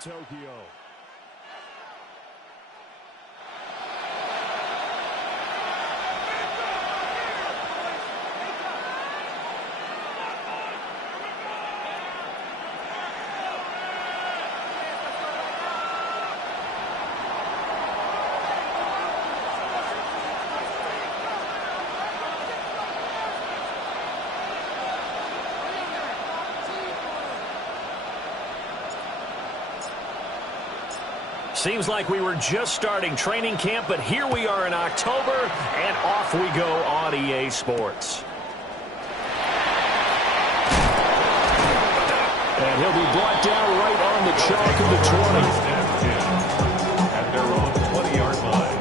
Tokyo. Seems like we were just starting training camp, but here we are in October, and off we go on EA Sports. And he'll be brought down right on the chalk of the 20. At their own 20-yard line.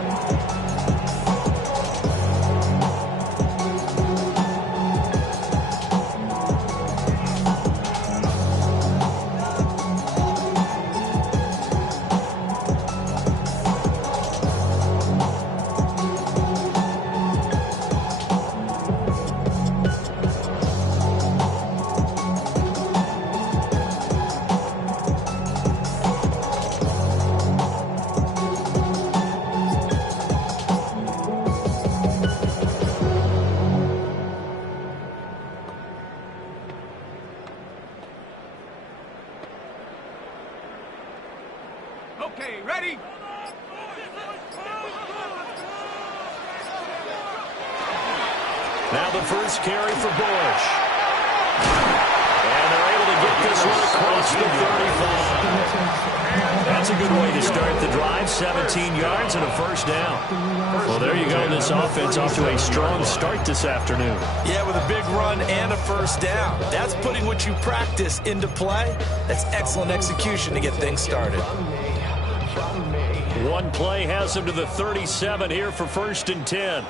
Okay, ready? Now the first carry for Bush. And they're able to get this one across the 35. That's a good way to start the drive. 17 yards and a first down. Well, there you go. This offense off to a strong start this afternoon. Yeah, with a big run and a first down. That's putting what you practice into play. That's excellent execution to get things started. One play has him to the 37 here for 1st and 10.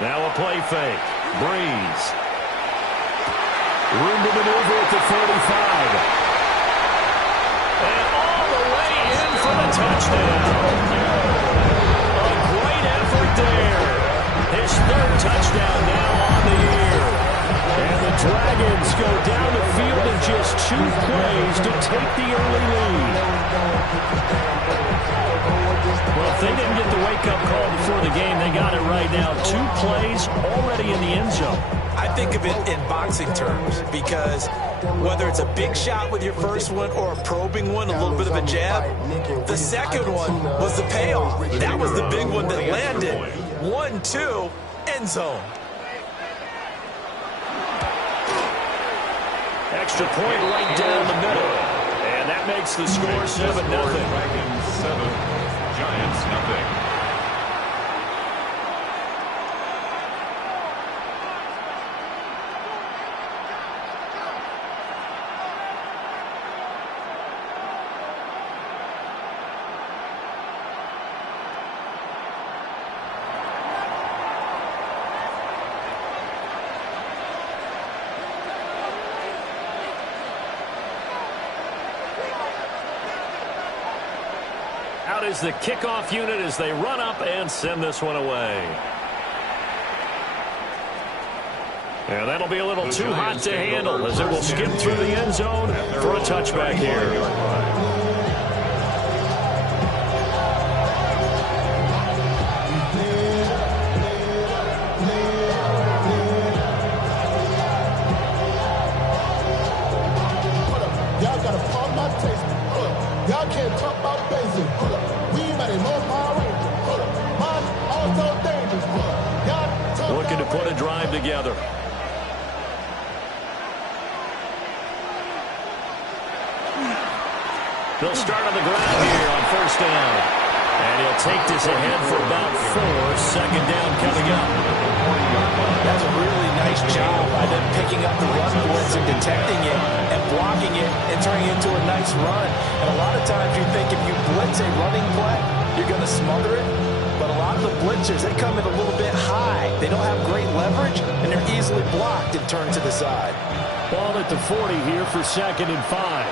Now a play fake. Breeze. Room to maneuver at the 45. And all the way in for the touchdown. A great effort there. His 3rd touchdown now on the year. And the Dragons go down the field in just 2 plays to take the early lead. Well, if they didn't get the wake-up call before the game, they got it right now. 2 plays already in the end zone. I think of it in boxing terms because whether it's a big shot with your first one or a probing one, a little bit of a jab, the second one was the payoff. That was the big one that landed. 1-2, end zone. Extra point right down the middle. And that makes the score 7-0. Dragons 7, Giants nothing. Out is the kickoff unit as they run up and send this one away. And that'll be a little too hot to handle as it will skip through the end zone for a touchback here. Y'all gotta pump my taste. Y'all can't talk about basic. We made a more power ranger. Mine also dangerous. Y'all looking to put a drive together. They'll start on the ground here on 1st down. And he'll take this ahead for about 4. 2nd down coming up. That's a really nice job by them picking up the run blitz and detecting it and blocking it and turning it into a nice run. And a lot of times you think if you blitz a running play, you're going to smother it. But a lot of the blitzers, they come in a little bit high. They don't have great leverage, and they're easily blocked and turned to the side. Ball at the 40 here for 2nd and 5.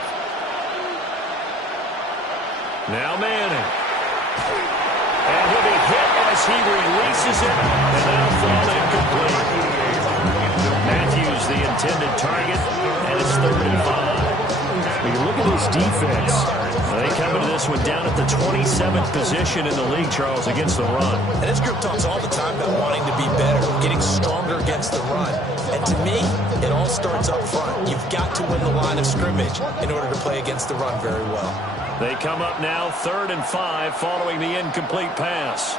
Now Manning. And he'll be hit as He releases it, and that'll fall incomplete. Matthews, the intended target, and it's 3rd and 5. When you look at this defense, they come into this one down at the 27th position in the league, Charles, against the run. And this group talks all the time about wanting to be better, getting stronger against the run. And to me, it all starts up front. You've got to win the line of scrimmage in order to play against the run very well. They come up now 3rd and 5 following the incomplete pass.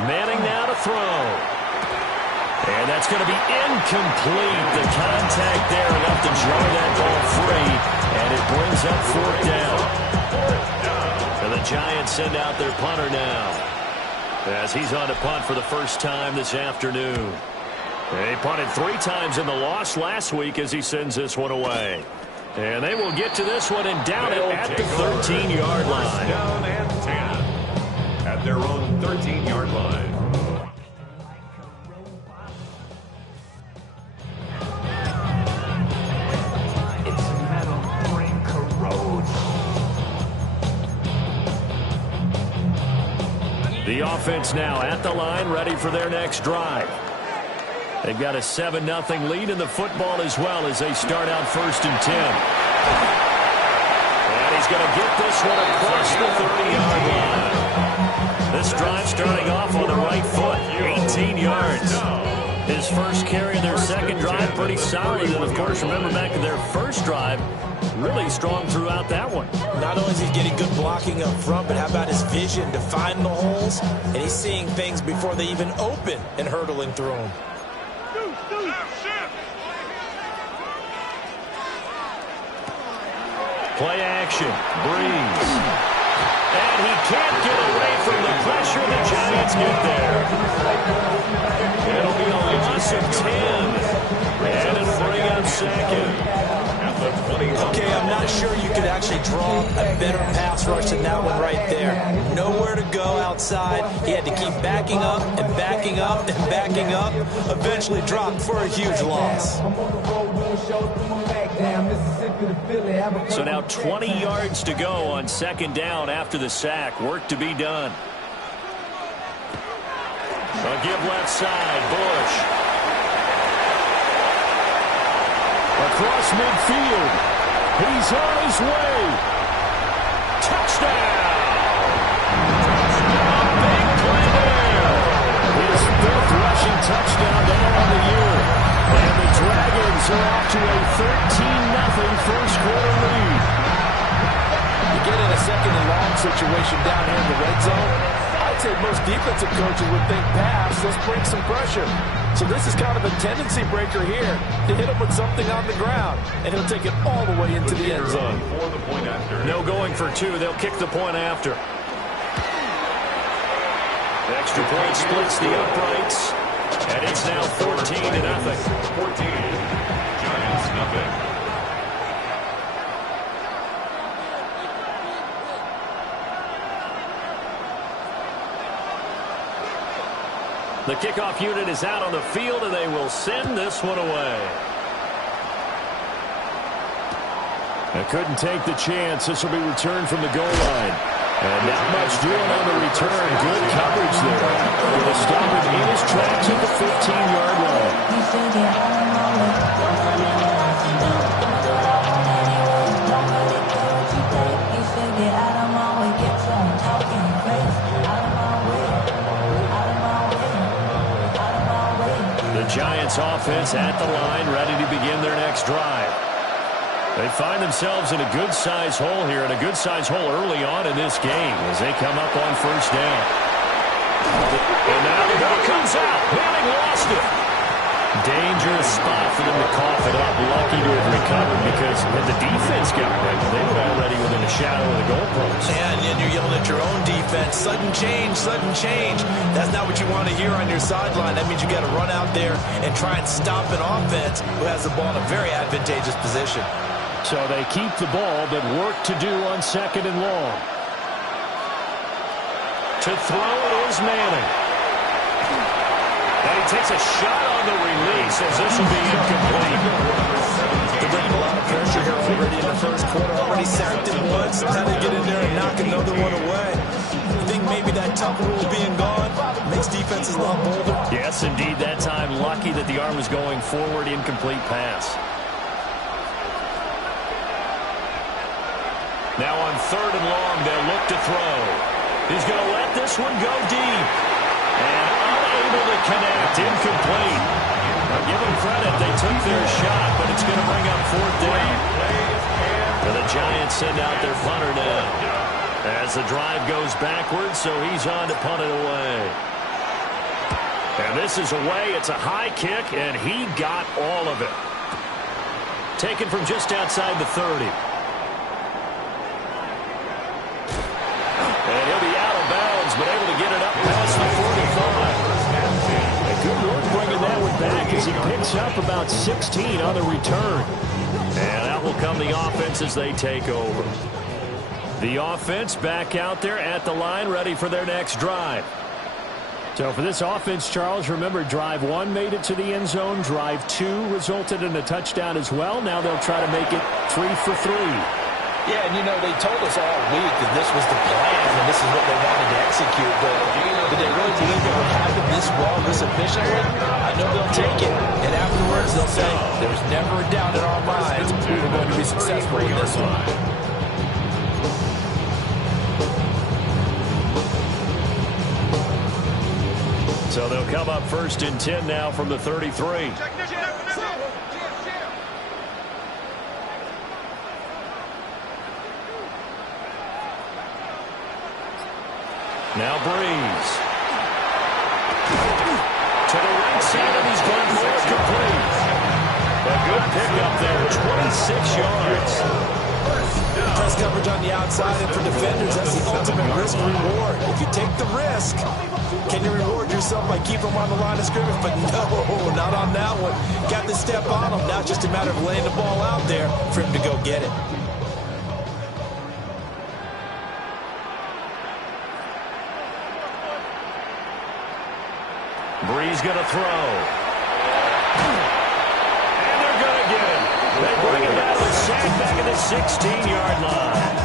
Manning now to throw. And that's going to be incomplete. The contact there enough to jar that ball free. And it brings up 4th down. And the Giants send out their punter now, as he's on to punt for the first time this afternoon. They punted 3 times in the loss last week as he sends this one away. And they will get to this one and down it at the 13-yard line. Down and 10 at their own 13-yard line. The offense now at the line, ready for their next drive. They've got a 7-0 lead in the football as well as they start out 1st and 10. And he's going to get this one across the 30-yard line. This drive starting off on the right foot, 18 yards. His first carry of their second drive, pretty solid. And, of course, remember back to their first drive, really strong throughout that one. Not only is he getting good blocking up front, but how about his vision to find the holes? And he's seeing things before they even open and hurtling through them. Play action. Breeze. And he can't get away from the pressure. The Giants get there. It'll be a loss of 10. And it'll bring up 2nd. Okay, I'm not sure you could actually draw a better pass rush than that one right there. Nowhere to go outside. He had to keep backing up and backing up and backing up. Eventually dropped for a huge loss. So now 20 yards to go on 2nd down after the sack. Work to be done. A give left side. Bush. Across midfield. He's on his way. Touchdown. A big play there. His 5th rushing touchdown there on the year. And the Dragons are off to a 13-0 first-quarter lead. You get in a 2nd and long situation down here in the red zone. I'd say most defensive coaches would think pass. Let's bring some pressure. So this is kind of a tendency breaker here to hit him with something on the ground. And he'll take it all the way into the end zone. No going for 2. They'll kick the point after. The extra point splits the uprights. And it's now 14-0. 14. Giants nothing. The kickoff unit is out on the field, and they will send this one away. They couldn't take the chance. This will be returned from the goal line. And not much doing on the return. Good coverage there. With a stopper in his tracks at the 15-yard line. The Giants offense at the line, ready to begin their next drive. They find themselves in a good-sized hole here, and a good-sized hole early on in this game as they come up on 1st down. And now the ball comes out. Manning lost it. Dangerous spot for them to cough it up. Lucky to have recovered because when the defense got it, they were already within a shadow of the goalpost. And you're yelling at your own defense. Sudden change, sudden change. That's not what you want to hear on your sideline. That means you got to run out there and try and stop an offense who has the ball in a very advantageous position. So they keep the ball, but work to do on 2nd and long. To throw it is Manning. And he takes a shot on the release as this will be incomplete. They're bringing a lot of pressure here already in the first quarter. Already sacked him once. How to get in there and knock another one away. You think maybe that tough rule being gone makes defenses a lot bolder. Yes, indeed. That time, lucky that the arm was going forward. Incomplete pass. Now on 3rd and long, they'll look to throw. He's going to let this one go deep. And unable to connect. Incomplete. Now give them credit. They took their shot, but it's going to bring up 4th down. And the Giants send out their punter now. As the drive goes backwards, so he's on to punt it away. And this is away. It's a high kick, and he got all of it. Taken from just outside the 30. And he'll be out of bounds, but able to get it up past the 45. And good work bringing that one back as he picks up about 16 on the return. And out will come the offense as they take over. The offense back out there at the line, ready for their next drive. So for this offense, Charles, remember, drive 1 made it to the end zone. Drive 2 resulted in a touchdown as well. Now they'll try to make it 3 for 3. Yeah, and you know, they told us all week that this was the plan and this is what they wanted to execute. But did they really believe it would happen this well, this efficiently? I know they'll take it. And afterwards, they'll say, there's never a doubt in our minds we were going to be successful in this one. So they'll come up 1st and 10 now from the 33. Now Breeze. To the right side, and he's gone more complete. A good pickup there, 26 yards. Press coverage on the outside, and for defenders, that's the ultimate risk-reward. If you take the risk, can you reward yourself by keeping them on the line of scrimmage? But no, not on that one. Got to step on them. Now it's just a matter of laying the ball out there for him to go get it. Breeze going to throw. And they're going to get him. They bring him down to the sack back at the 16-yard line.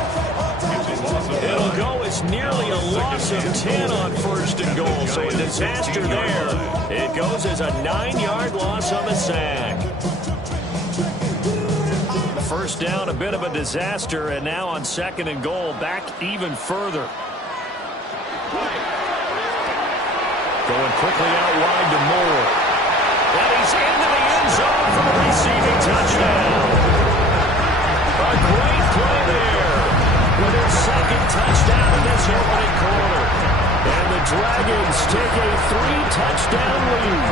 It'll go as nearly a loss of 10 on 1st and goal. So a disaster there. It goes as a 9-yard loss on the sack. 1st down, a bit of a disaster. And now on 2nd and goal, back even further. Going quickly out wide to Moore. And he's into the end zone for the receiving touchdown. A great play there with their 2nd touchdown in this opening quarter. And the Dragons take a 3-touchdown lead.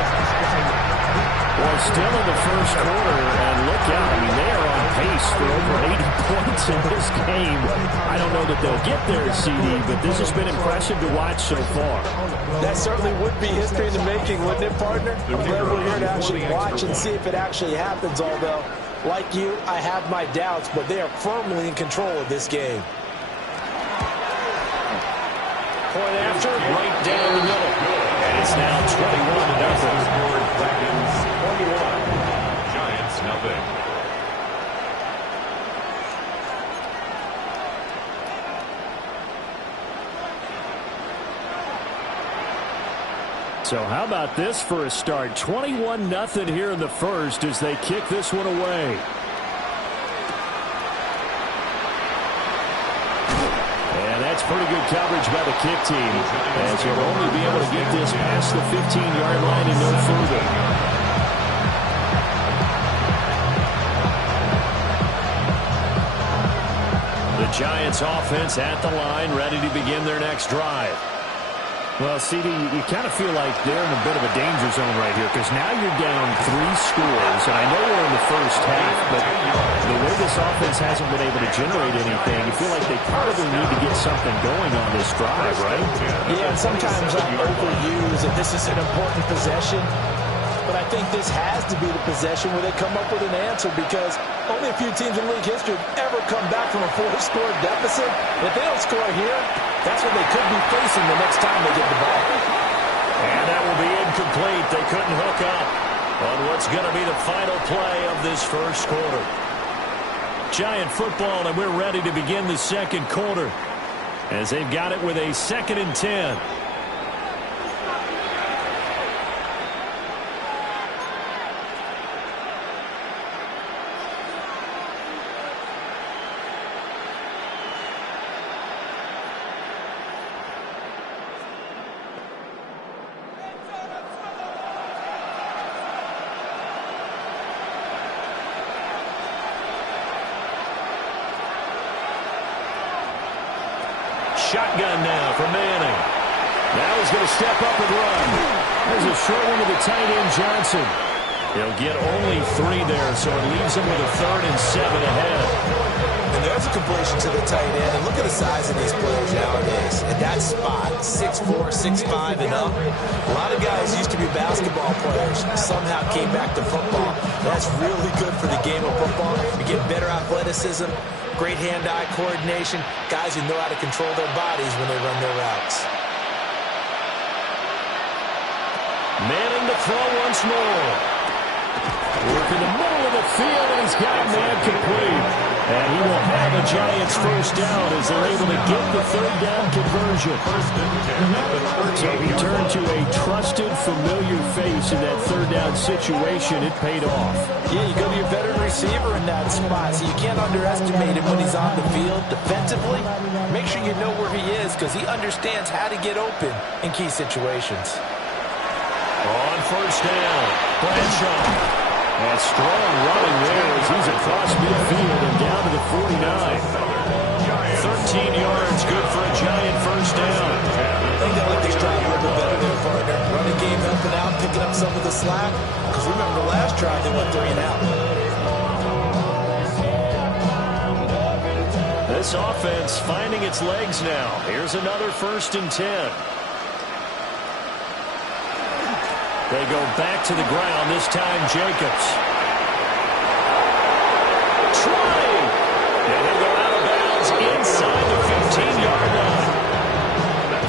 Well, still in the 1st quarter, and look out. I mean, they are on pace for over 80 points in this game. I don't know that they'll get there, CD, but this has been impressive to watch so far. That certainly would be history in the making, wouldn't it, partner? I'm glad we're here to actually watch and see if it actually happens, although, like you, I have my doubts, but they are firmly in control of this game. Point after, right down the middle. And it's now 21-0. Giants, nothing. So how about this for a start? 21-0 here in the 1st as they kick this one away. And that's pretty good coverage by the kick team, as he'll only be able to get this past the 15-yard line and no further. The Giants offense at the line, ready to begin their next drive. Well, CD, you kind of feel like they're in a bit of a danger zone right here because now you're down 3 scores, and I know we're in the 1st half, but the way this offense hasn't been able to generate anything, you feel like they probably need to get something going on this drive, right? Yeah, and sometimes I overuse that this is an important possession, but I think this has to be the possession where they come up with an answer because only a few teams in league history have ever come back from a 4-score deficit. If they don't score here, that's what they could be facing the next time they get the ball. And that will be incomplete. They couldn't hook up on what's going to be the final play of this 1st quarter. Giant football, and we're ready to begin the 2nd quarter. as they've got it with a 2nd and 10. Shotgun now for Manning. Now he's going to step up and run. There's a short one to the tight end, Johnson. He'll get only 3 there, so it leaves him with a 3rd and 7 ahead. And there's a completion to the tight end. And look at the size of these players nowadays. At that spot, 6'4", 6'5", and up. A lot of guys used to be basketball players, somehow came back to football. That's really good for the game of football. You get better athleticism, great hand-eye coordination, guys who know how to control their bodies when they run their routes. Manning to throw once more. Work in the middle of the field, and he's got a man complete. And he will have a Giants first down as they're able to get the 3rd down conversion. So he turned to a trusted, familiar face in that 3rd down situation. It paid off. Yeah, you go to your veteran receiver in that spot, so you can't underestimate him when he's on the field defensively. Make sure you know where he is because he understands how to get open in key situations. On first down, Bradshaw. And strong running there as he's across midfield and down to the 49. 13 yards, good for a Giant first down. I think they'll let this drive a little bit better there, partner. Running game helping out, picking up some of the slack. Because remember, the last drive they went 3 and out. This offense finding its legs now. Here's another 1st and 10. They go back to the ground, this time Jacobs. Trying! And he'll go out of bounds inside the 15-yard line.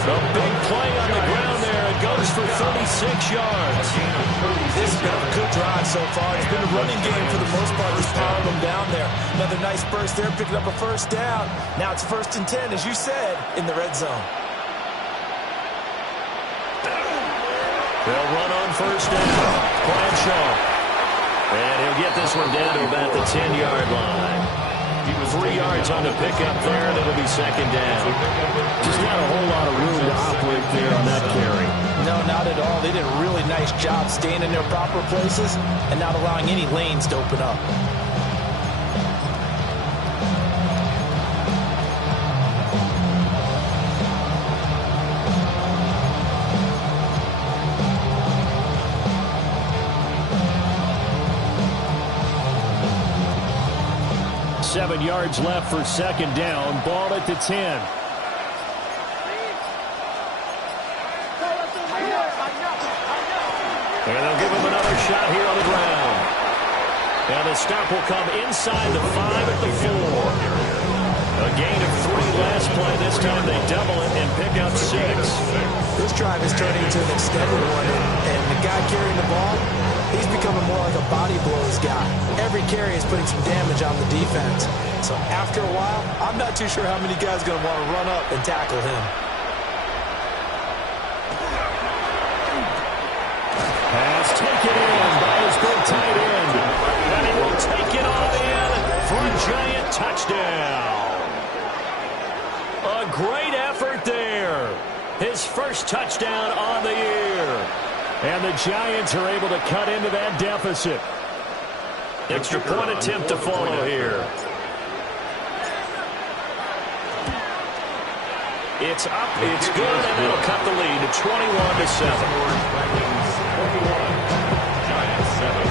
A big play on the ground there. It goes for 36 yards. This has been a good drive so far. It's been a running game for the most part, just powering them down there. Another nice burst there, picking up a first down. Now it's 1st and 10, as you said, in the red zone. They'll run on first down. Bradshaw. And he'll get this one down to about the 10-yard line. 3 yards on the pickup there, and it'll be 2nd down. Just not a whole lot of room to operate there on that carry. No, not at all. They did a really nice job staying in their proper places and not allowing any lanes to open up. Seven yards left for 2nd down. Ball at the 10. And they'll give him another shot here on the ground. And the stop will come inside the 5 at the 4. A gain of 3 last play. This time they double it and pick up 6. This drive is turning into an extended one, and the guy carrying the ball, he's becoming more like a body blows guy. Every carry is putting some damage on the defense. So after a while, I'm not too sure how many guys are going to want to run up and tackle him. Pass taken in by his big tight end. And he will take it on in for a Giant touchdown. A great effort there. His first touchdown on the year. And the Giants are able to cut into that deficit. Extra point attempt to follow here. It's up, it's good, and it'll cut the lead to 21-7. Giants 7.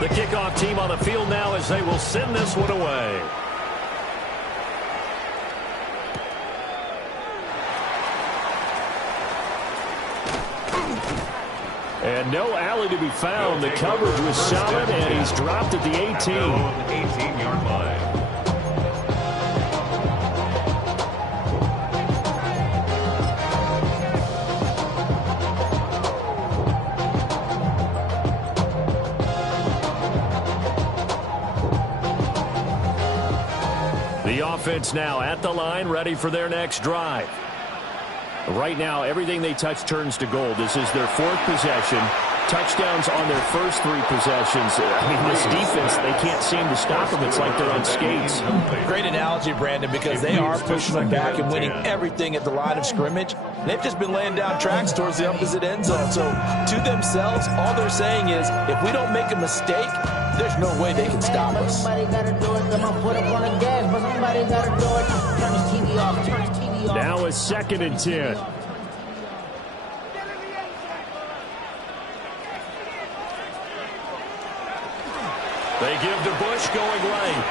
The kickoff team on the field now as they will send this one away. And no alley to be found. The coverage was solid, and he's dropped at the 18. 18-yard line. offense now at the line, ready for their next drive. Right now, everything they touch turns to gold. This is their 4th possession. Touchdowns on their first 3 possessions. I mean, this defense, they can't seem to stop them. It's like they're on skates. Great analogy, Brandon, because they are pushing them back and winning everything at the line of scrimmage. They've just been laying down tracks towards the opposite end zone. So to themselves, all they're saying is, if we don't make a mistake, there's no way they can stop us. Somebody got to do it. I'm going to put up on the gas, but somebody got to do it. Turn his TV off. Turn his TV off. Now a 2nd and 10. They give to Bush going right.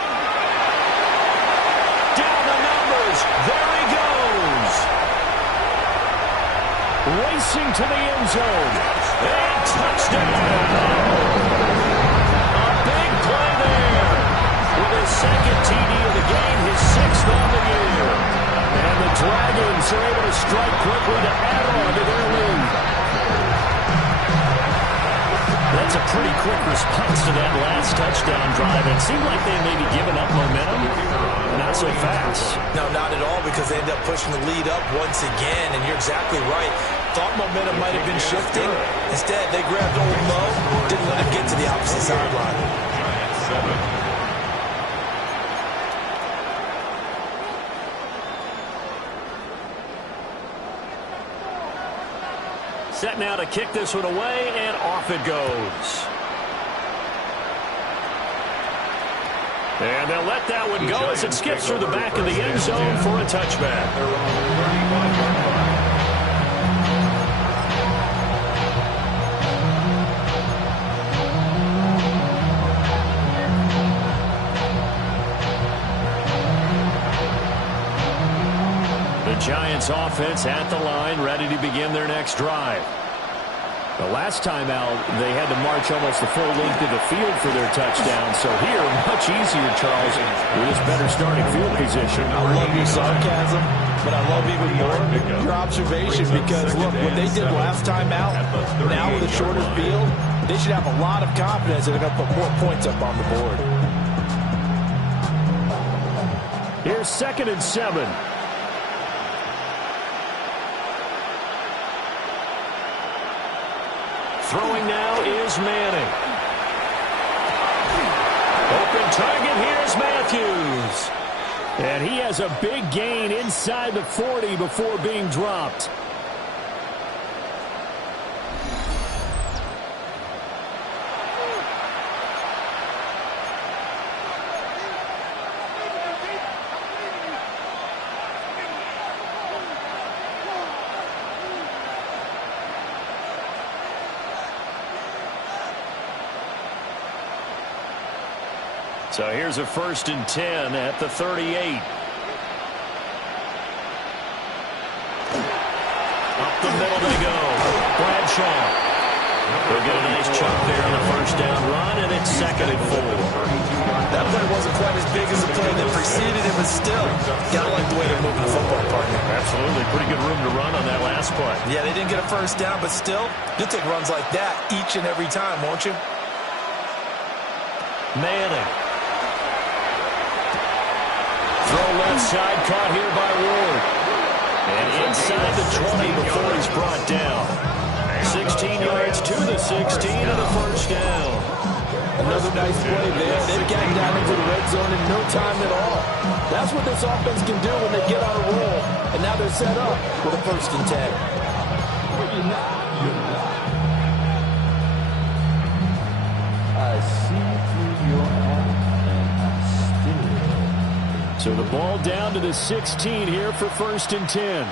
Down the numbers. There he goes. Racing to the end zone. And touchdown. A big play there. With his 2nd TD of the game, his 6th on the year. And the Dragons are able to strike quickly to add on to their lead. That's a pretty quick response to that last touchdown drive. It seemed like they may be giving up momentum. Not so fast. No, not at all, because they end up pushing the lead up once again, and you're exactly right. Thought momentum might have been shifting. Instead, they grabbed old Mo, didn't let him get to the opposite sideline. Set now to kick this one away, and off it goes. And they'll let that one go as it skips through the back of the end zone for a touchback. The Giants offense at the line, ready to begin their next drive. The last time out, they had to march almost the full length of the field for their touchdown. So here, much easier, Charles, with this better starting field position. I love your sarcasm, but I love even more your observation, because, look, what they did last time out, now with a shorter field, they should have a lot of confidence that they're going to put more points up on the board. Here's 2nd and 7. Throwing now is Manning. Open target, here's Matthews. And he has a big gain inside the 40 before being dropped. So here's a 1st and 10 at the 38. Up the middle they go. Bradshaw. They'll get a nice chunk there on the 1st down run, and it's 2nd and 4. That play wasn't quite as big as the play that preceded it, but still, gotta like the way they're moving the football, partner. Absolutely. Pretty good room to run on that last play. Yeah, they didn't get a 1st down, but still, you'll take runs like that each and every time, won't you? Manning. Throw left side, caught here by Ward. And inside the 20 before he's brought down. 16 yards to the 16 and a 1st down. Another nice play there. They've gotten down into the red zone in no time at all. That's what this offense can do when they get on a roll. And now they're set up with a 1st and 10. I see through your eyes, and I still. So the ball down to the 16 here for 1st and 10.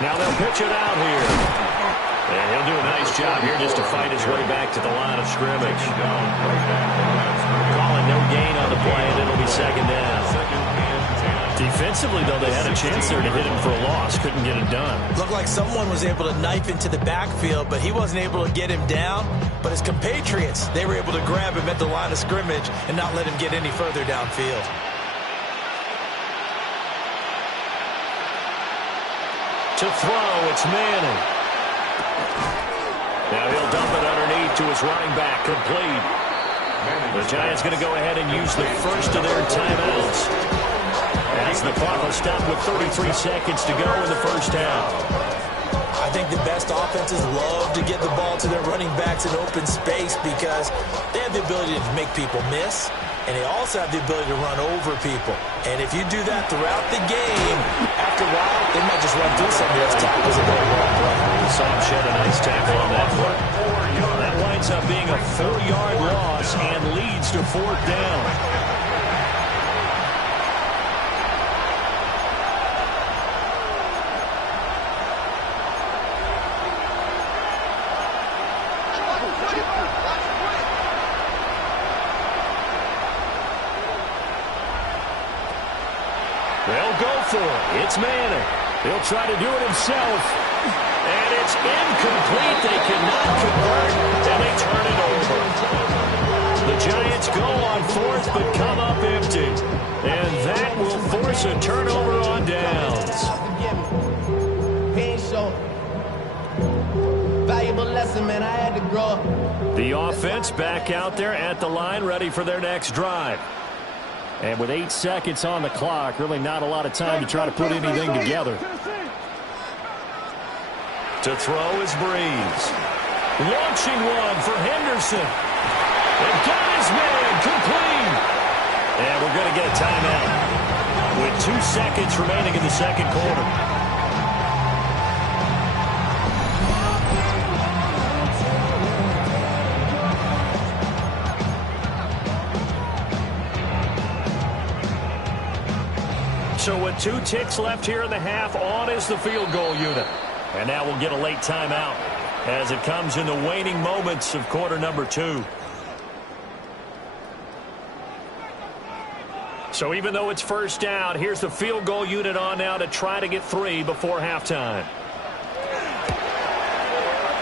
Now they'll pitch it out here. And he'll do a nice job here just to fight his way back to the line of scrimmage. Calling no gain on the play, and it'll be 2nd down. Defensively, though, they had a chance there to hit him for a loss. Couldn't get it done. Looked like someone was able to knife into the backfield, but he wasn't able to get him down. But his compatriots, they were able to grab him at the line of scrimmage and not let him get any further downfield. To throw, it's Manning. Now he'll dump it underneath to his running back, complete. The Giants going to go ahead and use the first of their timeouts, as the clock will stop with 33 seconds to go in the first half. I think the best offenses love to get the ball to their running backs in open space because they have the ability to make people miss, and they also have the ability to run over people. And if you do that throughout the game, after a while, they might just run through some of those tackles and go wrong play. Saw him shed a nice tackle on that one. That winds up being a 4-yard loss and leads to 4th down. They'll go for it. It's Manning. He'll try to do it himself. And it's incomplete. They cannot convert, and they turn it over. The Giants go on 4th, but come up empty. And that will force a turnover on downs. He ain't so valuable lesson, man. I had to grow up. The offense back out there at the line, ready for their next drive. And with 8 seconds on the clock, really not a lot of time to try to put anything together. To throw is Breeze. Launching one for Henderson. And got his man complete. And we're going to get a timeout with 2 seconds remaining in the second quarter. So with 2 ticks left here in the half, on is the field goal unit. And now we'll get a late timeout as it comes in the waning moments of quarter number 2. So even though it's first down, here's the field goal unit on now to try to get 3 before halftime.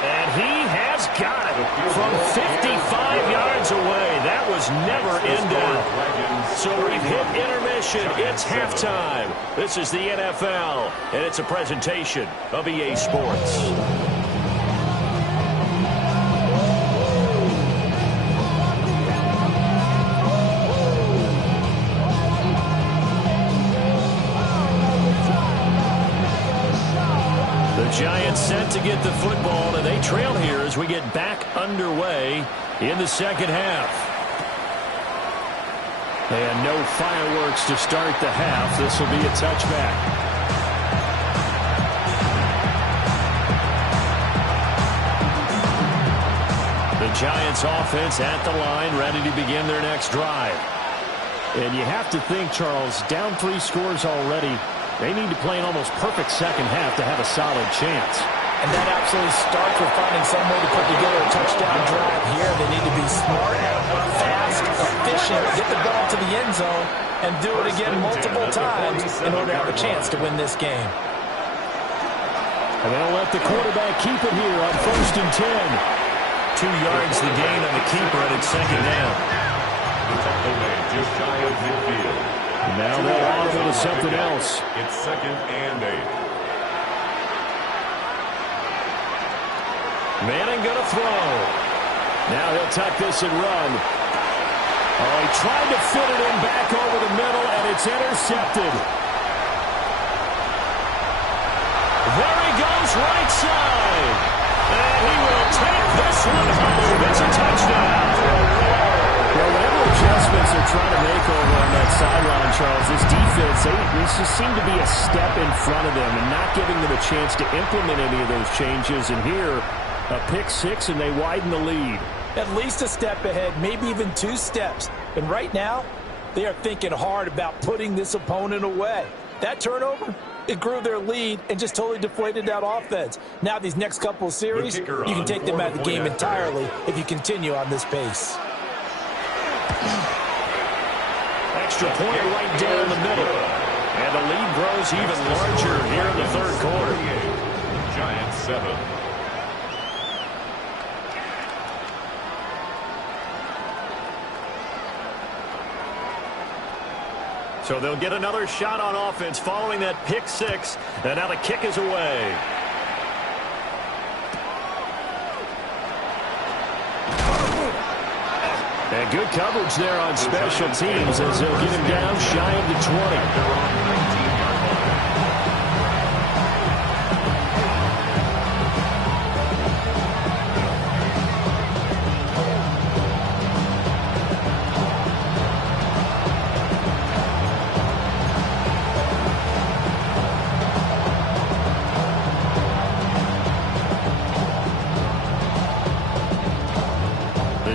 And he has got it from 55 yards away. That was never in doubt. So we've hit intermission. It's halftime. This is the NFL, and it's a presentation of EA Sports. Giants set to get the football, and they trail here as we get back underway in the second half. And no fireworks to start the half. This will be a touchback. The Giants offense at the line, ready to begin their next drive. And you have to think, Charles, down 3 scores already. They need to play an almost perfect second half to have a solid chance. And that absolutely starts with finding some way to put together a touchdown drive here. They need to be smart, fast, efficient, get the ball to the end zone, and do it again multiple times in order to have a chance to win this game. And they'll let the quarterback keep it here on 1st and 10. 2 yards the gain on the keeper, and it's second down. Just shy of midfield. Now they'll audible to something else. It's 2nd and 8. Manning going to throw. Now he'll tuck this and run. Oh, he tried to fit it in back over the middle, and it's intercepted. There he goes, right side. And he will take this one home. It's a touchdown. Well, whatever adjustments they're trying to make over on that sideline, Charles, this defense, they just seem to be a step in front of them and not giving them a chance to implement any of those changes. And here, a pick 6, and they widen the lead. At least a step ahead, maybe even 2 steps. And right now, they are thinking hard about putting this opponent away. That turnover, it grew their lead and just totally deflated that offense. Now these next couple of series, you can take them out of the game entirely if you continue on this pace. Extra point right down the middle. And the lead grows even larger here in the third quarter. Giants 7. So they'll get another shot on offense following that pick 6. And now the kick is away. And good coverage there on special teams as they'll get him down shy of the 20.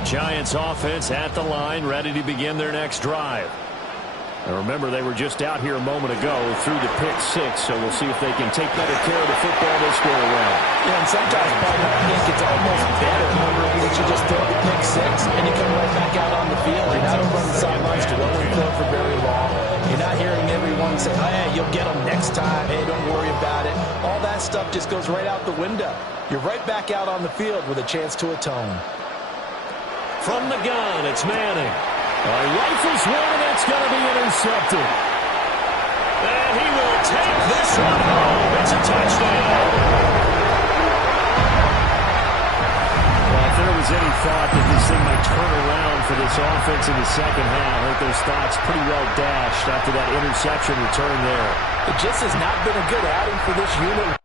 Giants offense at the line, ready to begin their next drive. And remember, they were just out here a moment ago through the pick six, so we'll see if they can take better care of the football this go around. Yeah, and sometimes, partner, I think it's almost better that you just throw the pick six and you come right back out on the field. You're not over on the sidelines dwelling for very long. You're not hearing everyone say, hey, you'll get them next time. Hey, don't worry about it. All that stuff just goes right out the window. You're right back out on the field with a chance to atone. From the gun, it's Manning. Rifles one, and that's going to be intercepted. And he will take this one home. It's a touchdown. Well, if there was any thought that this thing might turn around for this offense in the second half, I think those thoughts pretty well dashed after that interception return there. It just has not been a good outing for this unit.